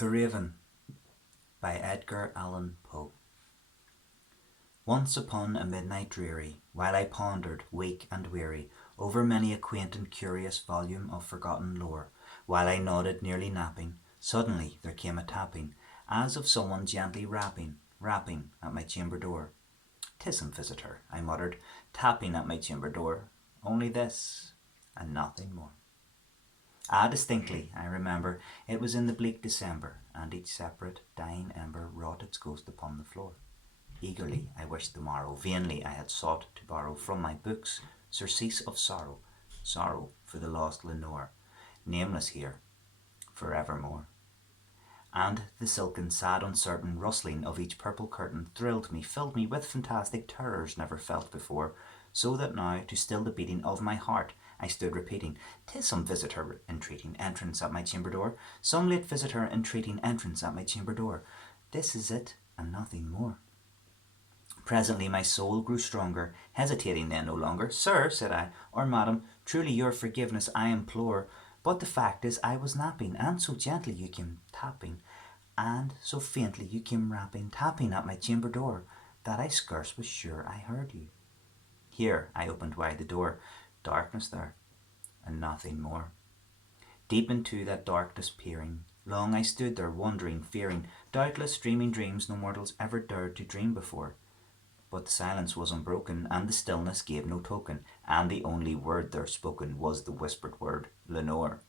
The Raven by Edgar Allan Poe. Once upon a midnight dreary, while I pondered, weak and weary, over many a quaint and curious volume of forgotten lore, while I nodded, nearly napping, suddenly there came a tapping, as of someone gently rapping at my chamber door. "'Tis some visitor," I muttered, tapping at my chamber door. "Only this, and nothing more." Distinctly, I remember, it was in the bleak December, and each separate, dying ember wrought its ghost upon the floor. Eagerly I wished the morrow, vainly I had sought to borrow from my books surcease of sorrow, sorrow for the lost Lenore, nameless here, for evermore. And the silken, sad, uncertain rustling of each purple curtain thrilled me, filled me with fantastic terrors never felt before, so that now, to still the beating of my heart, I stood repeating, "'Tis some visitor entreating entrance at my chamber door, some late visitor entreating entrance at my chamber door. This is it, and nothing more." Presently my soul grew stronger, hesitating then no longer. "Sir," said I, "or madam, truly your forgiveness I implore, but the fact is I was napping, and so gently you came tapping, and so faintly you came tapping at my chamber door, that I scarce was sure I heard you." Here I opened wide the door. Darkness there, and nothing more. Deep into that darkness peering, long I stood there wondering, fearing, doubtless dreaming dreams no mortals ever dared to dream before. But the silence was unbroken, and the stillness gave no token, and the only word there spoken was the whispered word, "Lenore."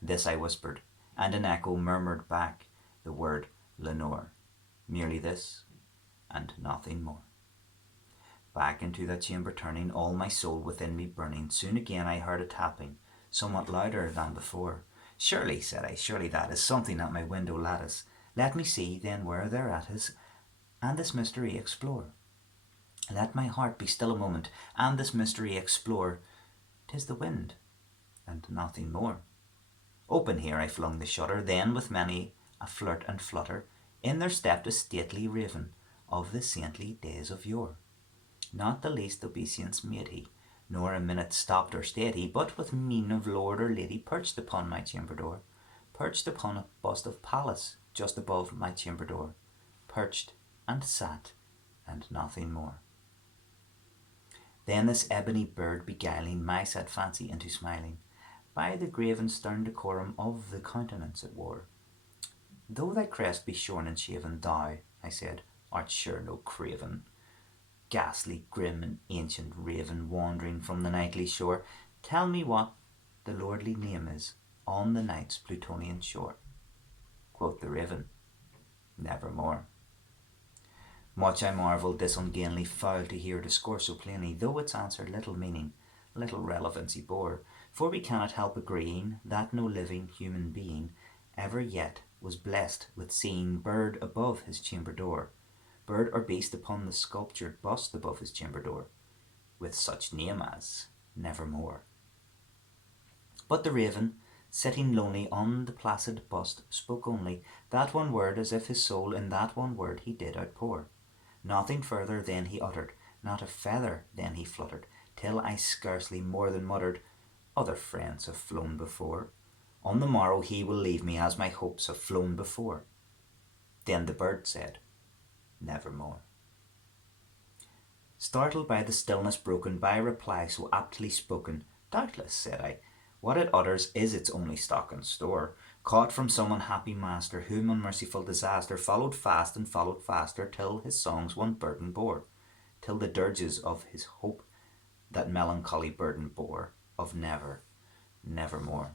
This I whispered, and an echo murmured back the word, "Lenore." Merely this, and nothing more. Back into that chamber turning, all my soul within me burning, soon again I heard a tapping, somewhat louder than before. "Surely," said I, "surely that is something at my window lattice. Let me see then where thereat is, and this mystery explore. Let my heart be still a moment, and this mystery explore. 'Tis the wind, and nothing more." Open here I flung the shutter, then with many a flirt and flutter, in there stepped a stately raven, of the saintly days of yore. Not the least obeisance made he, nor a minute stopped or stayed he, but with mien of lord or lady perched upon my chamber door, perched upon a bust of Pallas just above my chamber door, perched and sat, and nothing more. Then this ebony bird beguiling my sad fancy into smiling, by the grave and stern decorum of the countenance it wore. "Though thy crest be shorn and shaven, thou," I said, "art sure no craven, ghastly, grim, and ancient raven, wandering from the nightly shore. Tell me what the lordly name is on the night's Plutonian shore." Quoth the raven, "Nevermore." Much I marvelled this ungainly fowl to hear discourse so plainly, though its answer little meaning, little relevancy bore. For we cannot help agreeing that no living human being ever yet was blessed with seeing bird above his chamber door, bird or beast upon the sculptured bust above his chamber door, with such name as Nevermore. But the raven, sitting lonely on the placid bust, spoke only that one word, as if his soul in that one word he did outpour. Nothing further then he uttered, not a feather then he fluttered, till I scarcely more than muttered, "Other friends have flown before. On the morrow he will leave me as my hopes have flown before." Then the bird said, "Nevermore." Startled by the stillness broken by a reply so aptly spoken, "Doubtless," said I, "what it utters is its only stock and store, caught from some unhappy master, whom unmerciful disaster followed fast and followed faster, till his songs one burden bore, till the dirges of his hope that melancholy burden bore, of never, nevermore."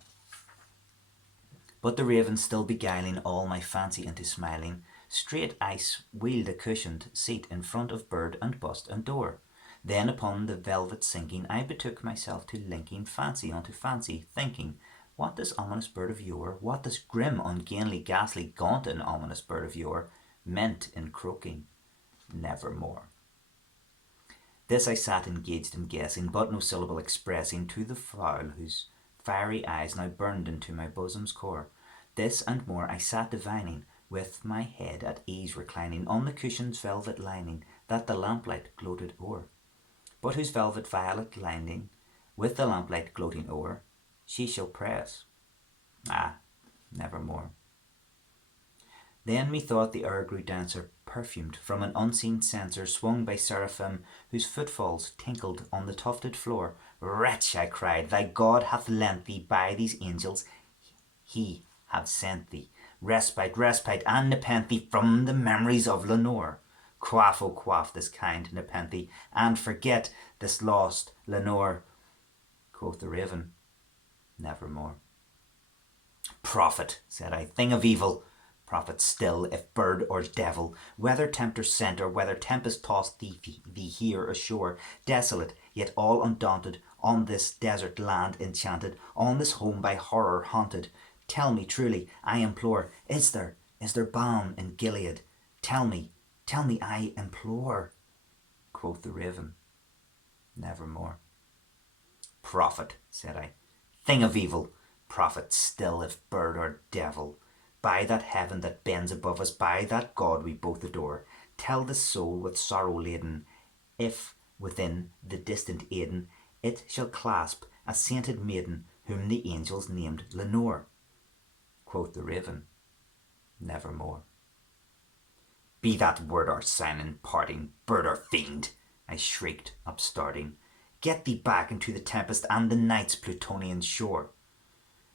But the raven still beguiling all my fancy into smiling, straight I wheeled a cushioned seat in front of bird and bust and door. Then upon the velvet sinking, I betook myself to linking fancy unto fancy, thinking, what this ominous bird of yore, what this grim, ungainly, ghastly, gaunt and ominous bird of yore meant in croaking, "Nevermore." This I sat engaged in guessing, but no syllable expressing to the fowl whose fiery eyes now burned into my bosom's core. This and more I sat divining, with my head at ease reclining on the cushion's velvet lining that the lamplight gloated o'er, but whose velvet violet lining, with the lamplight gloating o'er, she shall press, nevermore. Then methought the air grew denser, perfumed from an unseen censer swung by seraphim, whose footfalls tinkled on the tufted floor. Wretch, I cried, thy God hath lent thee by these angels, he hath sent thee respite, respite, and nepenthe from the memories of Lenore. Quaff, oh quaff this kind nepenthe, and forget this lost Lenore. Quoth the raven, nevermore. Prophet, said I, thing of evil, prophet still, if bird or devil, whether tempter sent or whether tempest tossed thee here ashore, desolate, yet all undaunted, on this desert land enchanted, on this home by horror haunted. Tell me truly, I implore, is there balm in Gilead? Tell me, I implore. Quoth the raven, nevermore. Prophet, said I, thing of evil, prophet still, if bird or devil, by that heaven that bends above us, by that God we both adore, tell the soul with sorrow laden, if within the distant Eden it shall clasp a sainted maiden whom the angels named Lenore. Quoth the raven, nevermore. Be that word or sign in parting, bird or fiend, I shrieked, upstarting, get thee back into the tempest and the night's Plutonian shore.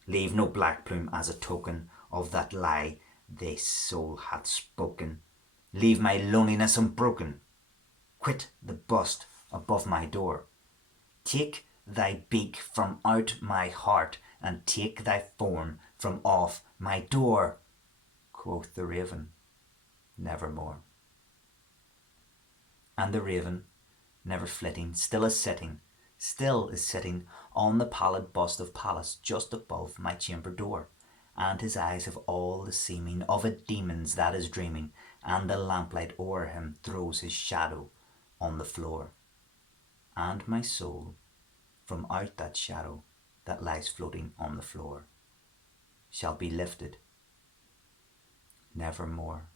Leave no black plume as a token of that lie thy soul hath spoken. Leave my loneliness unbroken. Quit the bust above my door. Take thy beak from out my heart, and take thy form from off my door. Quoth the raven, nevermore. And the raven, never flitting, still is sitting on the pallid bust of Pallas just above my chamber door, and his eyes have all the seeming of a demon's that is dreaming, and the lamplight o'er him throws his shadow on the floor. And my soul, from out that shadow that lies floating on the floor, shall be lifted nevermore.